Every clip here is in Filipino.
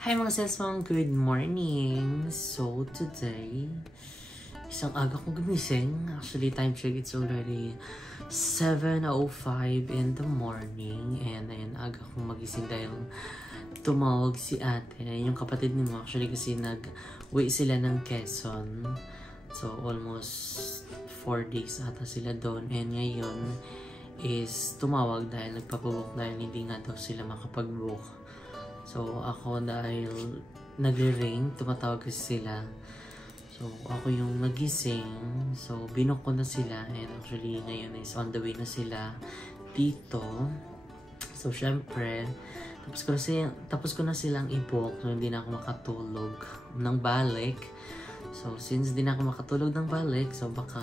Hi mga sesmong, good morning! So today, isang aga kong gumising. Actually, time check, it's already 7:05 in the morning. And ayun, aga kong magising dahil tumawag si ate. Yung kapatid ni mo, actually kasi nag-uwi sila ng Quezon. So almost 4 days ata sila doon. And ngayon is tumawag dahil nagpapabook dahil hindi nga daw sila makapag-book. So, ako dahil nagre-ring, tumatawag kasi sila. So, ako yung nagising. So, binook ko na sila. And actually, ngayon is on the way na sila dito. So, syempre, tapos ko na silang i-book. So, hindi na ako makatulog ng balik. So, since hindi na ako makatulog ng balik, so baka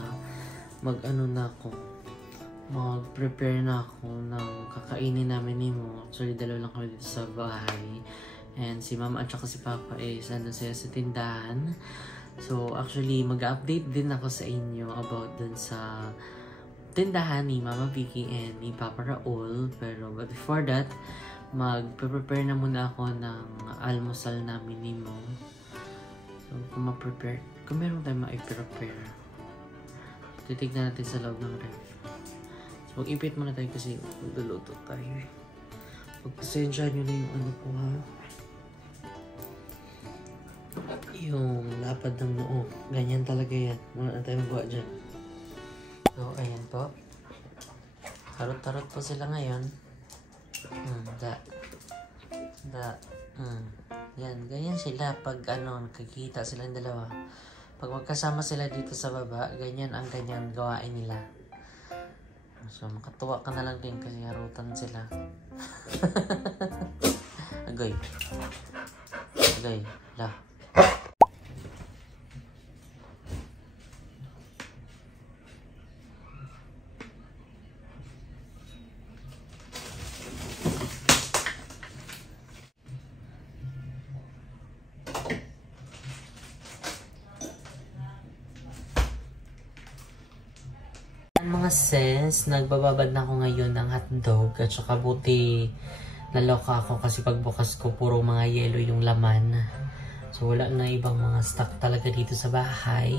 mag-prepare na ako ng kakainin namin ni Mo. Actually, dalawa lang kami dito sa bahay. And si Mama at saka si Papa is andun sila sa tindahan. So, actually, mag-update din ako sa inyo about dun sa tindahan ni Mama Vicky and ni Papa Raul. But before that, mag-prepare na muna ako ng almusal namin ni Mo. So, kung meron tayong ma-prepare, titignan natin sa loob ng ref. Mag-ipit muna tayo kasi magluluto tayo. Pagpasensya nyo na yung ano ko ha. Yung lapad ng noo. Ganyan talaga yan. Muna na tayo magawa dyan. So, ayan po. Harot-harot po sila ngayon. Yan, ganyan sila pag nakikita silang dalawa. Pag magkasama sila dito sa baba, ganyan ang ganyan gawain nila. So, makatuwa ka na lang din kasi harutan sila. Agay. La. Mga sis, nagbababad na ako ngayon ng hotdog at saka buti naloka ako kasi pagbukas ko puro mga yelo yung laman. So wala na ibang mga stock talaga dito sa bahay.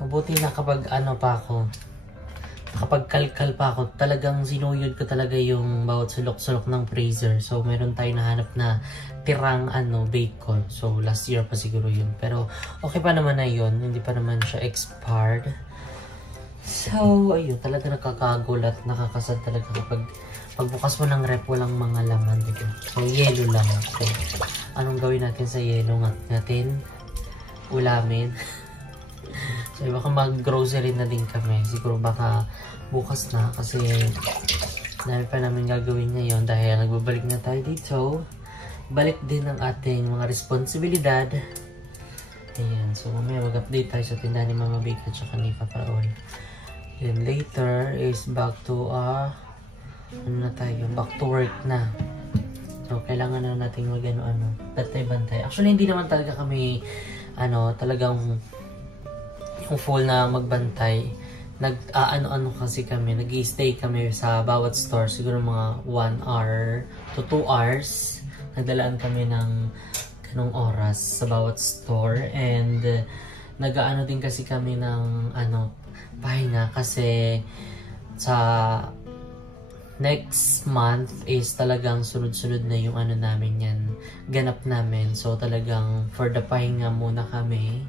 Buti nakapagkalkal pa ako. Talagang sinuyod ko talaga yung bawat sulok-sulok ng freezer. So meron tayo nahanap na tirang bacon. So last year pa siguro yun. Pero okay pa naman na yun. Hindi pa naman siya expired. So, ayun, talaga nakakagulat, nakakasad talaga kapag pagbukas mo ng rep, walang mga laman dito. So, yelo lang. So, anong gawin natin sa yelo natin? Ulamin. So, baka mag-grocery na din kami. Siguro baka bukas na kasi dami pa namin gagawin ngayon dahil nagbabalik na tayo dito. Balik din ang ating mga responsibilidad. Ayan, so mamaya mag-update tayo sa tindahan ni Mama Vicky at saka ni Papa Raul. Then later is back to back to work na. So kailangan na natin bantay-bantay. Actually hindi naman talaga kami talagang yung full na magbantay. Kasi kami, nag-i-stay kami sa bawat store siguro mga 1 hour to 2 hours. Nagdalaan kami ng ganong oras sa bawat store and nag-aano din kasi kami ng pahinga kasi sa next month is talagang sunod-sunod na yung namin yan, ganap namin. So talagang for the pahinga muna kami.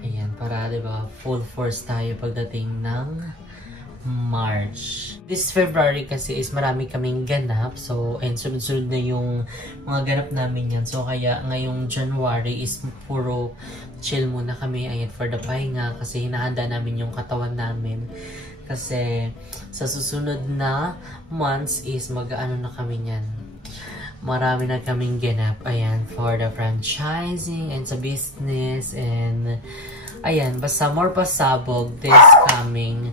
Ayan, para diba full force tayo pagdating ng March. This February kasi is marami kaming ganap. So, and sunod-sunod na yung mga ganap namin yan. So, kaya ngayong January is puro chill muna kami. Ayan, for the pahinga. Kasi hinahanda namin yung katawan namin. Kasi sa susunod na months is na kami yan. Marami na kaming ganap. Ayan, for the franchising and sa business. And ayan, basta more pasabog this coming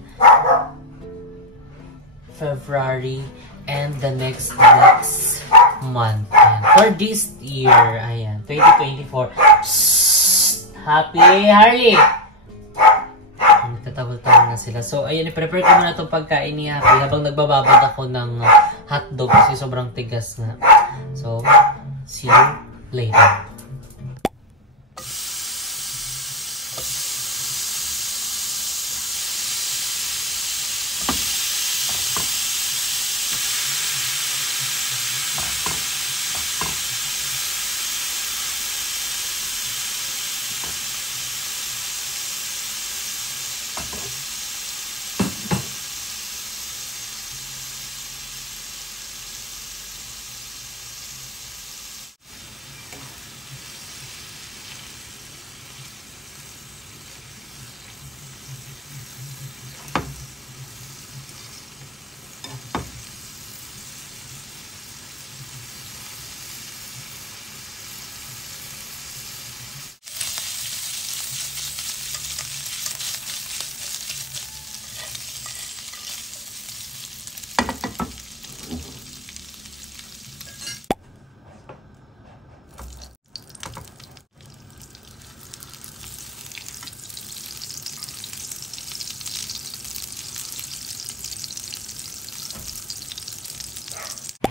February and the next month. Ayan. For this year, ayan, 2024. Shhh! Happy Harley! Nagtatawal-tawal na sila. So, ayan, i-prepare ko muna itong pagkain ni Happy habang nagbababad ako ng hotdog kasi sobrang tigas na. So, see you later.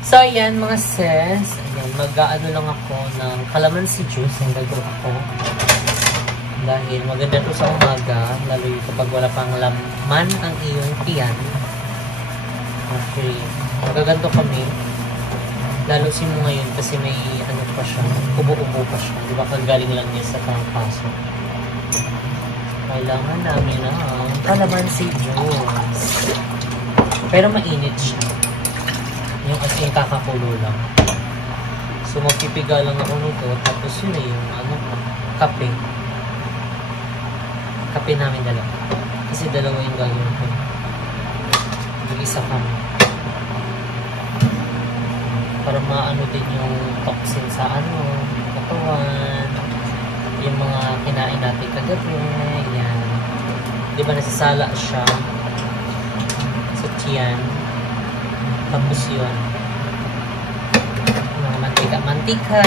So, ayan mga sis. Ayan, mag-aano lang ako ng calamansi juice. Ang gagawin ako. Dahil maganda ito sa umaga. Lalo yung kapag wala pang laman ang iyong tiyan. Okay. Magaganto kami. Lalo si mo ngayon kasi may ano pa siya. Ubo-ubo pa siya. Diba kagaling lang niya sa pangpaso. Kailangan namin ng calamansi juice. Pero mainit siya. Yung as in kakakulo lang. So magpipiga lang ako nito. Tapos yun na yung ano, kape. Kape namin dalawa. Kasi dalawa yung gagawin ko. Mag-isa kami. Para maano din yung toxin sa ano, katawan. Yung mga kinain natin kagabi. Yan. Di ba nasasala siya sa tiyan. Tapos yun, mga mantika-mantika,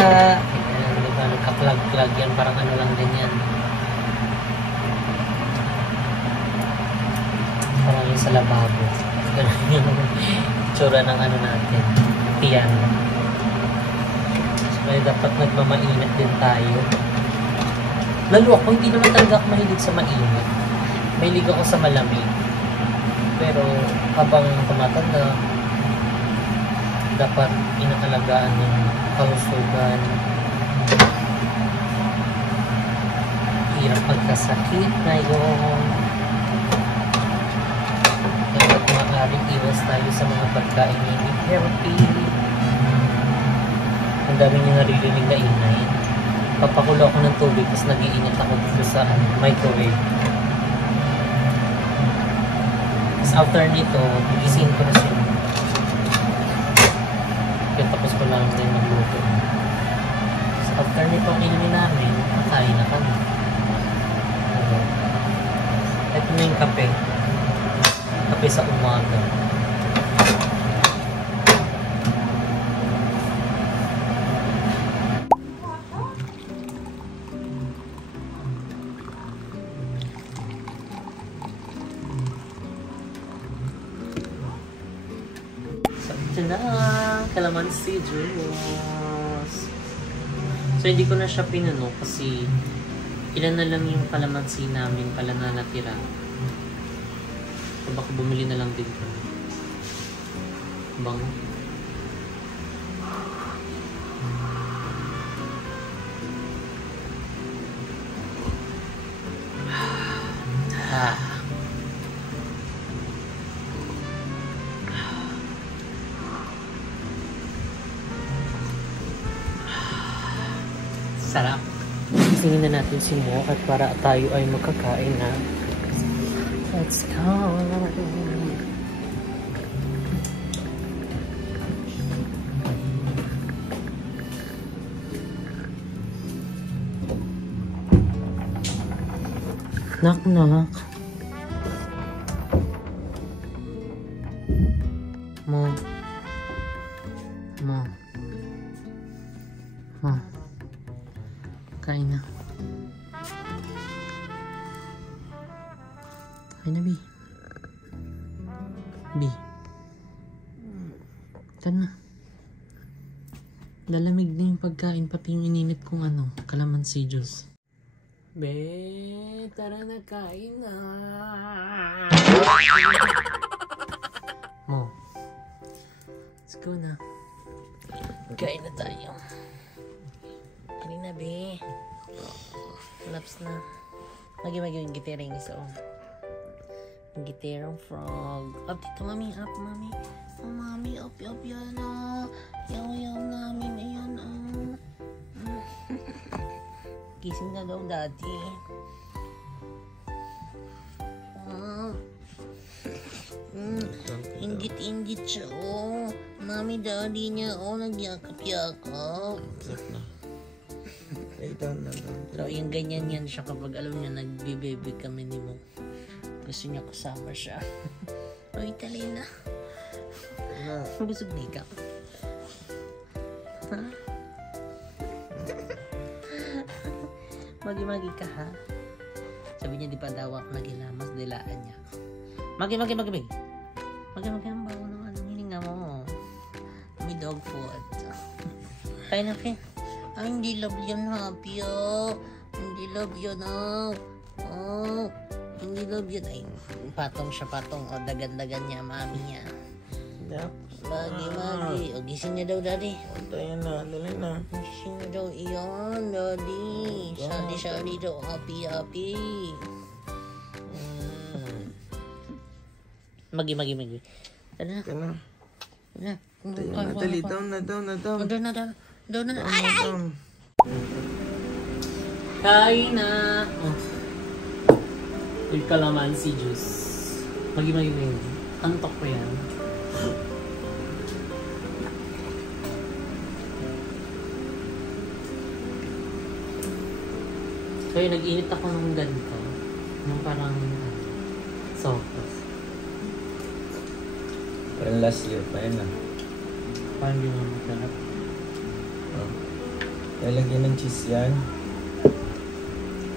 diba, nagka-plug-plug yan, parang ano lang din yan. Parang yung sa lababo. Ganun yung tsura ng ano natin, piano. So, dapat nagmamainit din tayo. Lalo ako, hindi naman talaga ako mahilig sa mainit. Mahilig ako sa malamig. Pero habang tumatanda, dapat inaalagaan ng kalusugan. Hirap pagkasakit na yun. Dapat maaaring iwas tayo sa mga pagkain na hindi healthy. Ang dami niyo naririnig na ingay. Papakulo ako ng tubig tapos nag-iinit ako dito sa microwave. Tapos after nito, gigising ko na siya. Tapos ko lang din magluto. So, after nito ang inumin namin, kakain na kami. Ito na yung kape. Kape sa umaga. So, ito na. Calamansi juice. So, hindi ko na siya pinuno kasi ilan na lang yung calamansi namin pala na natira. So, baka bumili na lang din ko. Bango. Sarap. Tingin na natin si Mo at para tayo ay magkakain na. Let's go! Knock knock. Mo. Mo. Mo. Kain na. Kain na, B. B. Kain na. Lalamig na yung pagkain, pati yung ininit kong calamansi juice. Be, tara na, kain na. Mo. Let's go na. Kain na tayo. Kain na, be. Laps na. Magi-magi yung gitering isa. Giterong frog. Up dito, mami. Up, mami. Oh, mami. Up, yan. Yaw namin. Ayan, Gising na daw, daddy. Ingit siya, Mami, daddy niya, nagyakap-yakap. So, yung ganyan yan siya kapag alam niya nagbe-baby kami ni mo. Gusto niya kasama siya. Oy, tali na. Busog na ikaw. Ha? Magi-magi ka, ha? Sabi niya, di pa daw ako nagilamas, dilaan niya. Magi. Magi ang bago ng hininga mo. May dog food. Kaya na, Pin. Ay, hindi love yan, happy, Hindi love yan, Hindi love yan. Ay, patong siya, patong. Dagan-dagan niya, mami niya. Magi. Gising niya daw, daddy. Tayo na, dali na. Gising niya daw, iyan, daddy. Sali daw, happy. Magi. Tara na. Dali, down na. Doon na. Ay! Kain na. Yung calamansi juice. Magi. Antok ko yan. Kaya nag-init ako ng ganito. Yung parang sauce. Parang last year pa yun, Parang di mo magkalap. Lalagyan ng cheese yan.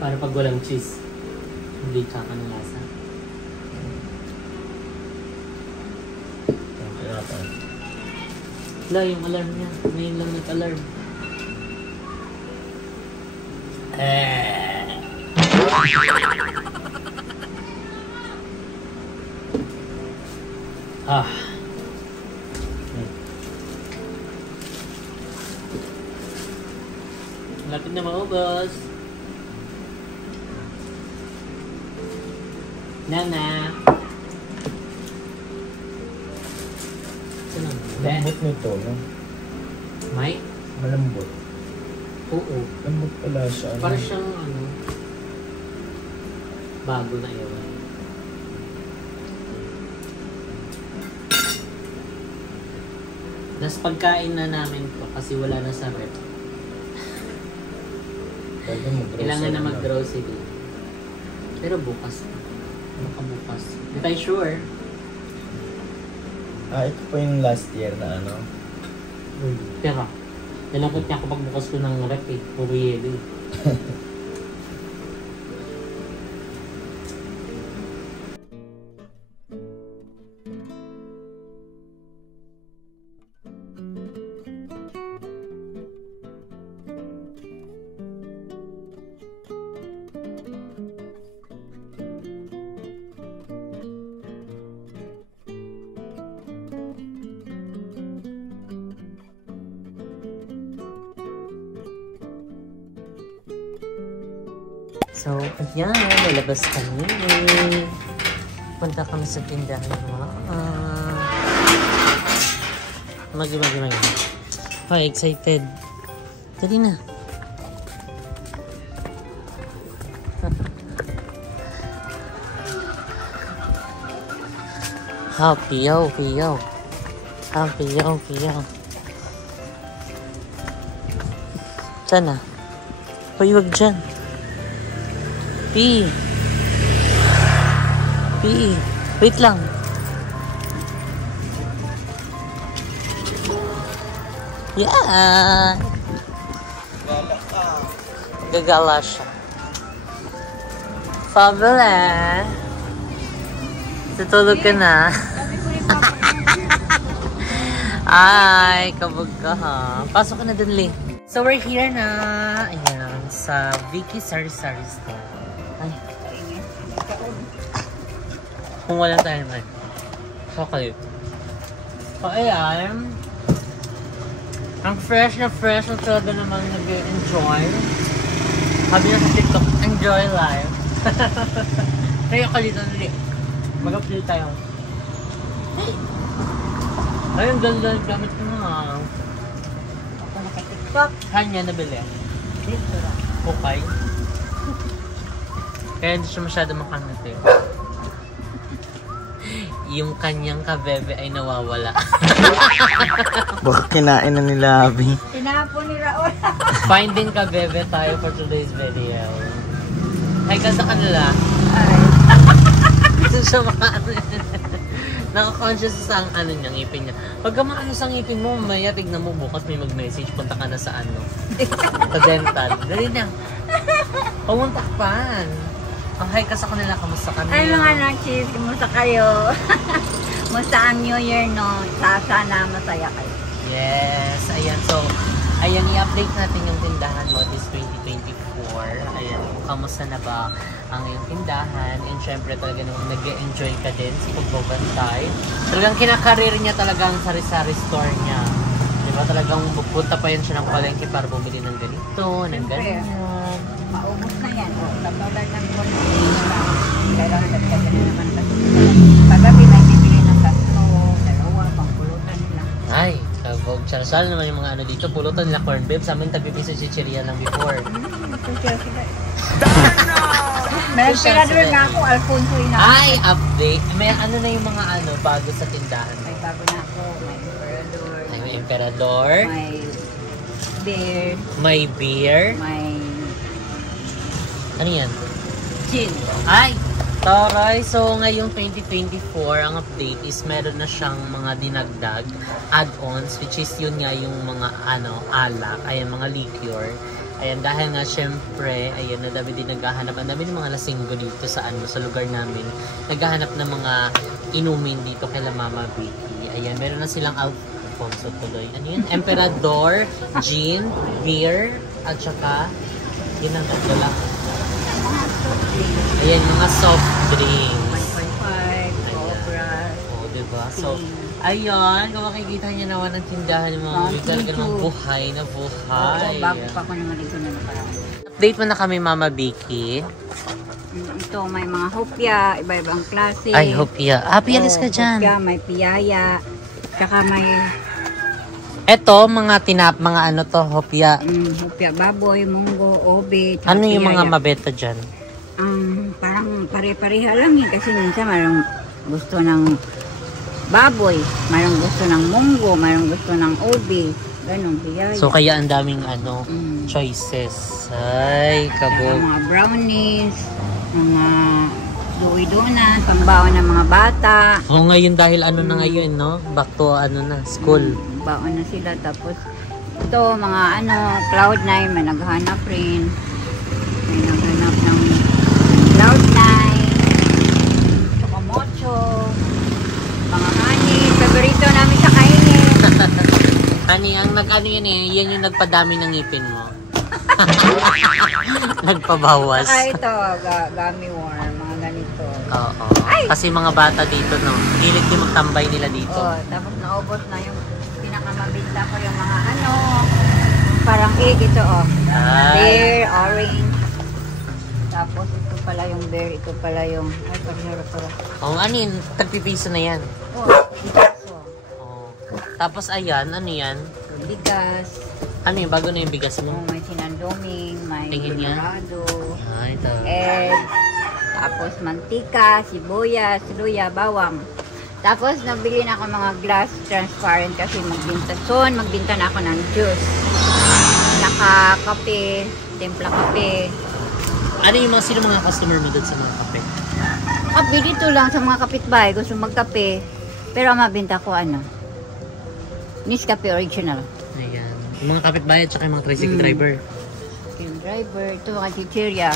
Para pag walang cheese, hindi tsaka ng lasa. Kaya pa. Wala, yung alarm niya. Ngayon lang nag-alarm. Lapit na maubos. Nana. Lambot nito, no? May? Malambot. Oo. Lambot pala siya. Para siyang bago na yun. Nas pagkain na namin ko kasi wala na sa rep. Kailangan na mag-grocery. Pero bukas na. Bukas. Hindi tayo sure. Ito po yung last year na Pero, nalangkot niya kapag bukas ko ng rep Puro yelo So, ayan, lalabas kami. Punta kami sa tindahan. Magi. Excited. Dali na. Happy yo. Sana. Paiwag dyan. P. Wait lang. Yeah. Gagala siya. Fabula. Tutulog ka na. Ay, kabog ka ha. Pasok ka na dun, Lee. So, we're here na. Ayan, sa Vicky Sari Sari Store. Ay. Kung wala tayo man. Okay. So, ayan. Ang fresh na talaga namang nag-enjoy. Sabi na sa TikTok, enjoy life. Kaya ka dito, Lee. Mag-upload tayo. Hey! Ayun, dal-dal gamit ko na. Ako naka-TikTok. Kanya nabili. Dito lang. Okay. Kaya hindi siya masyado makamit eh. Yung kanyang kabebe ay nawawala. Baka kinain na nila, Abby. Tinapon ni Raul. Finding kabebe tayo for today's video. Hi ka sa kanila. Ay. Gusto siya Naka-conscious sa ano niya, ngipin niya. Pag maano sa ngipin mo, maya tignan mo bukas may mag-message, punta ka na sa ano. Sa dental. Dali na. Pumunta ka pa. Hi ka sa kanila, kamusta ka Ay nila? mga nakis, kumusta kayo? Kumusta ang New Year, no? Sana masaya kayo. Yes, ayan. So, ayan, i-update natin yung tindahan mo this 2024. Ayan, kamusta na ba ang iyong tindahan? And syempre talaga naman nag-enjoy ka din sa pagbabantay. Talagang kinakarir niya talaga ang sari-sari store niya. Diba? Talagang pupunta pa yan siya ng palengke para bumili ng ganito, ng ganyan. Maubos na yan. O, katulad ng konti. Kailangan nagkasa na naman kasi. Paggabi may bibili ng tatlo, dalawa, pangpulutan nila. Ay, kabog. Sarasal naman yung mga ano dito. Pulutan nila corn beef. Sa amin tabi-piso chichirya lang before. Sila. May emperador nga ako, Alfonso Ina. Ay, update. May ano na yung mga ano bago sa tindahan mo? May bago na ako, may emperador. Ay, may emperador. May beer. May beer. May Ano yan? gin. Ay! Taray! So, ngayong 2024, ang update is meron na siyang mga dinagdag add-ons, which is yun nga yung mga ano, alak, ayan, mga liquor. Ayan, dahil nga syempre, ayan, nadami din naghahanap. Ang dami ng mga lasinggo dito sa ano, sa lugar namin. Naghahanap ng mga inumin dito kay Mama Vicky. Ayan, meron na silang Alfonso tuloy. Ano yun? Emperador, gin, beer, at saka, yun ang dala. Ayan, mga soft drinks. 1.5, Cobra. Oo, diba? So, ayun, kung makikita niyo naman ang tindahan ng mga bigla talaga ng buhay na buhay. Oo, bago pa ko naman ito na nakaraan. Update mo na kami, Mama Vicky. Ito, may mga hopya, iba-ibang klase. Ay, hopya. Happy alis ka dyan. Hopya, may piyaya. Tsaka may Eto, mga mga ano to, hopya. hopya baboy, munggo, obe. tsaka Ano yung mga piyaya. mabeta dyan? Parang pare-pareha lang eh. Kasi minsan mayroong gusto ng baboy, mayroong gusto ng munggo, mayroong gusto ng obe. Ganun, piyaya. So, kaya ang daming ano, Mm. choices. Ay, kabog. Mga brownies, mga Louis Donuts, pambaon ng mga bata. O ngayon dahil ano na ngayon, no? Back to ano na, school. Baon na sila. Tapos ito, mga ano, Cloud9, may naghanap rin. May naghanap ng Cloud9, Chocomocho, mga honey, paborito namin sa kainin. Ani, ang nag-ano yan eh, yan yung nagpadami ng ngipin mo. Nagpabawas. Saka ito, gummy worm, mga ganito. Oo. Kasi mga bata dito, no? Hilig din magtambay nila dito. Oh, tapos naubos na yung pinakamabinta ko yung mga ano, parang egg ito oh. Ay. Beer, orange. Tapos ito pala yung beer, ito pala yung, ay parang pala. Oh, ano yun? Tagpipiso na yan. Oh, ito. Oh. Tapos ayan, ano yan? Bigas. Ano yung bago na yung bigas Oh, mo? may sinandoming, may Tingin niya. dorado, Ay, ito. egg, tapos mantika, sibuyas, luya, bawang. Tapos nabili na ako mga glass transparent kasi magbinta na ako ng juice. Naka kape, timpla kape. Ano yung mga, sino mga customer mo doon sa mga kape? Kape dito lang sa mga kapitbahay, gusto magkape. Pero ang mabinta ko ano, Nescafe Original. Ayan. Yung mga kapitbahay at saka yung mga tricycle driver. Yung driver, ito mga chichirya.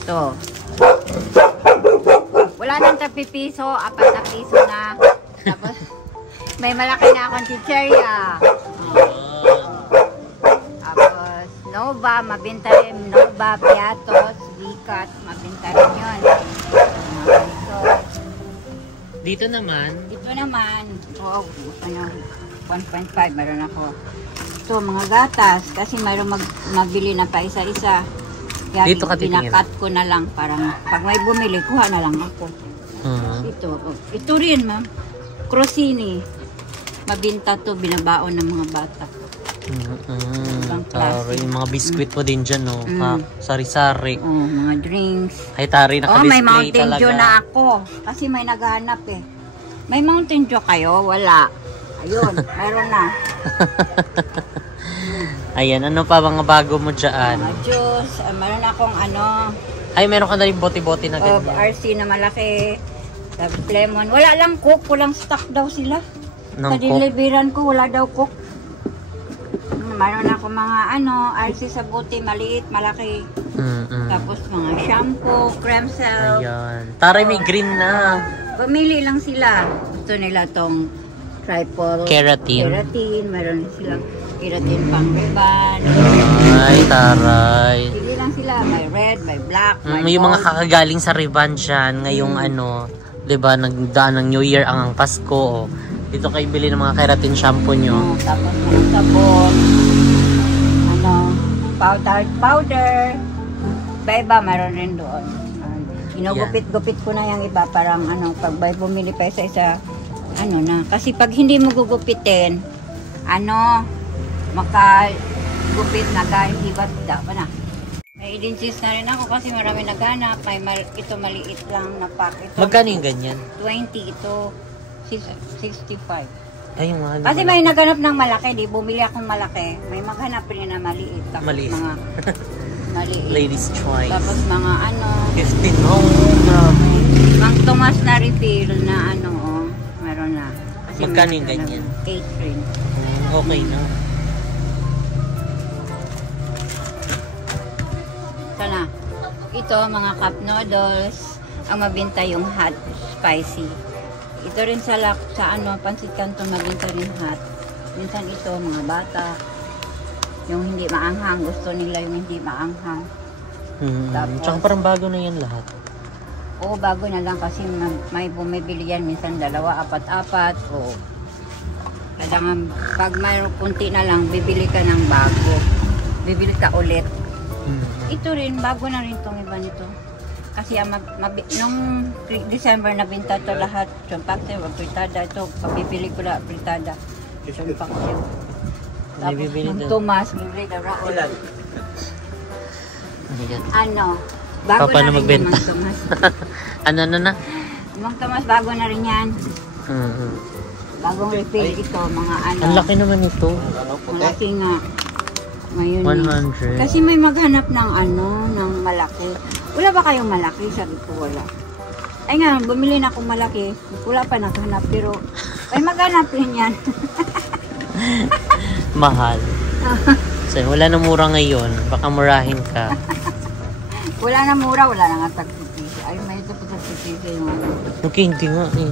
Ito. Wala nang 30 piso, 4 na piso na. Tapos, may malaki na akong chicherya. Tapos, Nova, mabinta rin. Nova, Piatos, Bicat, mabinta rin yun. So, Dito naman, oh, ano, 1.5, meron ako. Ito, mga gatas, kasi mayroon magbili na pa isa-isa. Kaya Dito ka titingin. binakat ko na lang, parang pag may bumili, kuha na lang ako. Ito rin, ma'am. Crostini. Mabinta to, binabaon ng mga bata. Taro, yung mga biskwit mo din dyan, no? Sari-sari. Oh, mga drinks. Ay, tari, Oh, may naka-display Mountain talaga. Dew na ako. Kasi may naghahanap eh. May Mountain Dew kayo? Wala. Ayun, meron na. Ayan, ano pa mga bago mo dyan? Mga juice. Meron akong ano, Ay, meron ka na rin bote-bote na of ganyan. RC na malaki. Tapos lemon. Wala lang cook. Walang stock daw sila. Ng Sa Coke. deliveran ko, wala daw cook. Meron ako mga ano, RC sa bote, maliit, malaki. Tapos mga shampoo, creme cell. Ayan. Taray, may green na. Pamili lang sila. Gusto nila tong triple Keratin. Meron silang keratin pang ribbon. Ay, taray. Pili lang sila. May red, may black, may Yung mga gold. kakagaling sa Riban dyan, ngayong ano, 'di ba, nagdaan ng New Year ang Pasko. Oh. Dito kayo bili ng mga keratin shampoo nyo. Tapos mga sabon. Ano, powder. Iba-iba, meron rin doon. Inugupit-gupit ko na yung iba. Parang ano, pag may bumili pa isa-isa, ano na. Kasi pag hindi mo gugupitin, ano, makagupit na guys, hibat da pa na. May agencies na rin ako kasi marami naghanap. Ito maliit lang na pack. Ito, Magkano yung ganyan? 20, ito 65. Ay, yung mga Kasi may naghanap ng malaki, di bumili akong malaki. May maghanap rin na maliit. Tapos Maliit. mga maliit. Ladies' choice. Tapos mga ano, 15. Oh, grabe. Mang Tomas na refill na ano, oh, meron na. Kasi Magkano may yung naghanap ganyan? 8 rin. Okay na. Sana. Ito, mga cup noodles. Ang mabinta yung hot, spicy. Ito rin sa ano, Pansit Canton, mabinta rin hot. Minsan ito, mga bata. Yung hindi maanghang, gusto nila yung hindi maanghang. Tapos- Tsaka parang bago na yan lahat. Oo, bago na lang kasi may bumibili yan. Minsan dalawa, apat-apat. Oo. Kailangan, pag may kunti na lang, bibili ka ng bago. Bibili ka ulit. Ito rin, bago na rin itong iba nito. Kasi nung December nabinta to lahat. Chumpakse, apritada. Ito, pabibili ko lang apritada. Chumpakse. May Tapos bibili nung doon. Tomas, bibili ka Raul. Ayan. Ano, bago Paano na rin magbenta? yung Mang Tomas. Ano na? Mang Tomas, bago na rin yan. Mhm. Bagong refill ito, mga ano. Ang laki naman ito. Malaki nga. Ngayon 100. Kasi may maghanap ng ano, ng malaki. Wala ba kayong malaki? Sabi ko wala. Ay nga, bumili na akong malaki. Wala pa nakahanap, pero ay maghanap rin yan. Mahal. So, wala na mura ngayon. Baka murahin ka. Wala na mura, wala na nga tagtipisi. Ay, may ito po tagtipisi yung ano. Okay, hindi nga eh.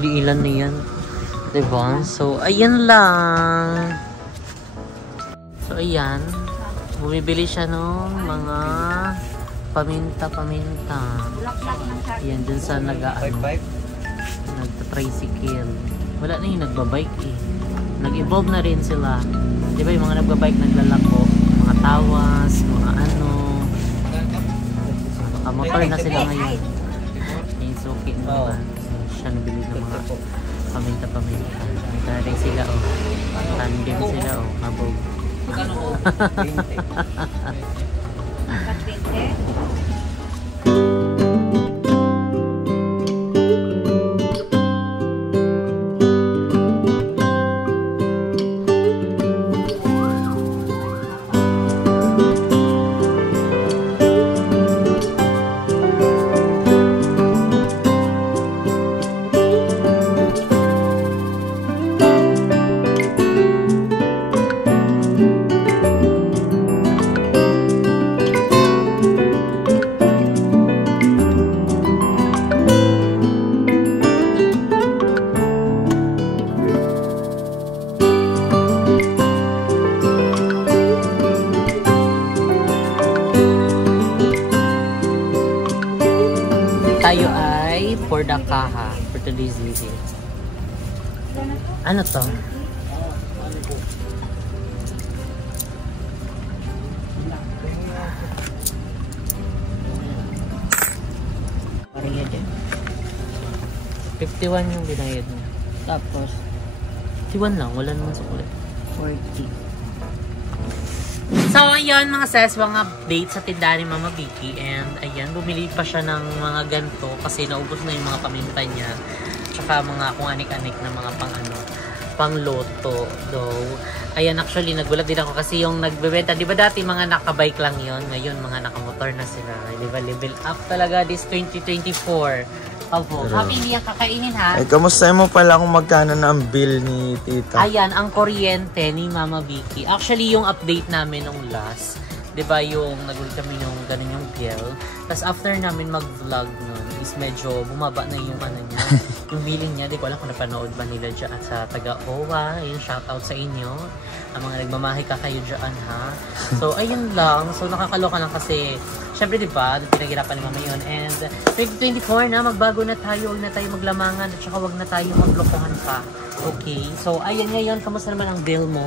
Liilan na yan. Diba? So, ayan lang. So, ayan. Bumibili siya ng mga paminta-paminta. Bulak-bulak ng sa Ayan, dun sa nagta-tricycle. Wala na yung nagbabike eh. Nag-evolve na rin sila. Di ba yung mga nagbabike naglalako? Mga tawas, mga ano. Motor na sila ngayon. It's okay naman. Siya nabili ng mga paminta-paminta. Nagtaray sila oh. Tandem sila oh. Kabog. Katwinte. for today's video. Ano to? Parang din. 51 yung binayad niya. Tapos, 51 lang, wala naman sa kulit. 40. So, ayun mga sis, mga update sa tindahan ni Mama Vicky. And ayan, bumili pa siya ng mga ganito kasi naubos na yung mga paminta niya. Tsaka mga kung anik-anik na mga pang loto. Though, ayan, actually, nagulat din ako kasi yung nagbebenta, di ba dati mga nakabike lang yon, ngayon mga nakamotor na sila. Di ba, level up talaga this 2024. Opo, happy hindi yan kakainin ha. Eh, kamusta mo pala kung magkano na ang bill ni tita? Ayan, ang kuryente ni Mama Vicky. Actually, yung update namin nung last, di ba yung nagulit kami yung ganun yung bill. Tapos after namin mag-vlog nun, is medyo bumaba na yung ano niya, yung billing niya. Di ko alam kung napanood ba nila dyan sa taga-OWA. Ayun, shoutout sa inyo. Ang mga nagmamahay ka kayo dyan ha. So, ayun lang. So, nakakaloka lang kasi syempre, di ba, pinaghirapan ni Mama yun. And 2024 na, magbago na tayo. Huwag na tayo maglamangan at saka huwag na tayo maglokohan pa. Okay? So, ayun ngayon. Kamusta naman ang bill mo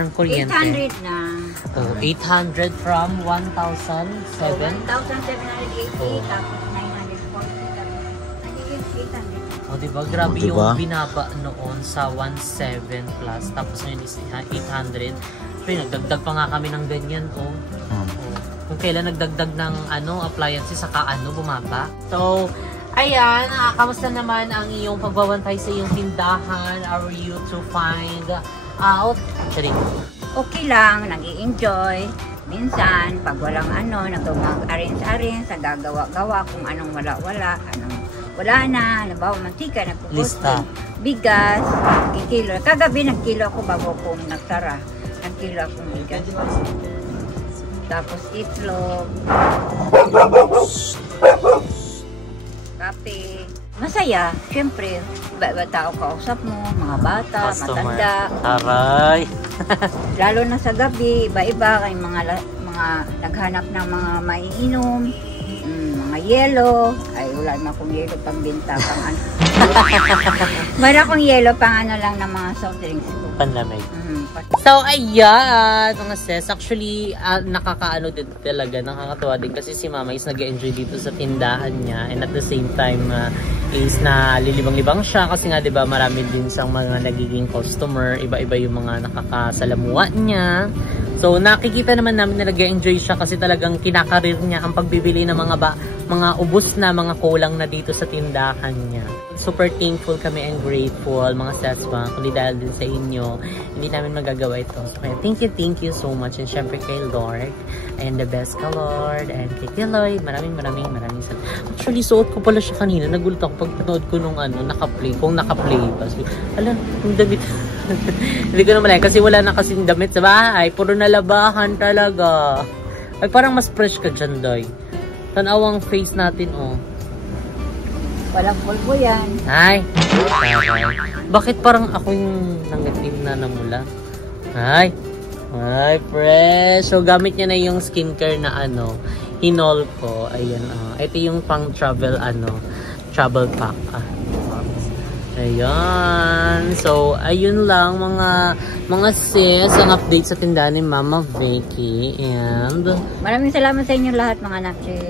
ng kuryente? 800 na. Oh, 800 from 1,007? So, 1,780. Oh. Tapos 940. Tapos, nagiging 800. O, diba? Grabe Oh, diba? yung binaba noon sa 1,700 plus. Tapos ngayon is 800. So, nagdagdag pa nga kami ng ganyan, oh. Kung kailan nagdagdag ng appliances, saka bumaba. So, ayan, kamusta naman ang iyong pagbabantay sa iyong tindahan? Are you to find out? Actually, Okay lang, nag-i-enjoy. Minsan, pag walang nag-arrange-arrange sa gagawa-gawa kung anong wala-wala, anong wala na, halimbawa mantika, Lista. bigas, kikilo. Kagabi nagkilo ako bago kong nagsara. Nagkilo akong bigas. Tapos itlog, kape. Masaya, syempre. Iba-iba tao kausap mo, mga bata, customer. matanda. Aray! Lalo na sa gabi, iba-iba kay mga naghanap ng mga maiinom, mga yelo. Ay, wala naman akong yelo pang binta, pang ano. Meron akong yelo pang lang ng mga soft drinks ko. Panlamig. So, ayan, mga sis. Actually, nakakaano din talaga, nakakatuwa din kasi si Mama is nag-enjoy dito sa tindahan niya. And at the same time, is nalilibang-libang siya kasi nga, di ba, marami din siyang mga nagiging customer. Iba-iba yung mga nakakasalamuha niya. So, nakikita naman namin na nag-enjoy siya kasi talagang kinakarir niya ang pagbibili ng mga ubos na, mga kulang na dito sa tindahan niya. Super thankful kami and grateful, mga seswa, kundi dahil din sa inyo, hindi namin magagawa ito. So, thank you so much. And syempre kay Lord, and the best ka Lord, and kay Kiloy, maraming salamat. Actually, suot ko pala siya kanina. Nagulat ako pag panood ko nung naka-play, kung naka-play pa. So, alam, yung damit. Hindi ko na malaya kasi wala na kasing damit sa bahay. Puro nalabahan talaga. Ay, parang mas fresh ka dyan, Doy. Tanawang face natin, oh. Walang pulbo yan. Ay, bakit parang ako yung nangitim na namula? Ay, fresh. So, gamit niya na yung skincare na Hinol ko. Ayan, ito yung pang travel, travel pack. Ayan. So, ayun lang mga sis, ang update sa tindahan ni Mama Vicky. And Maraming salamat sa inyo lahat, mga nakchi.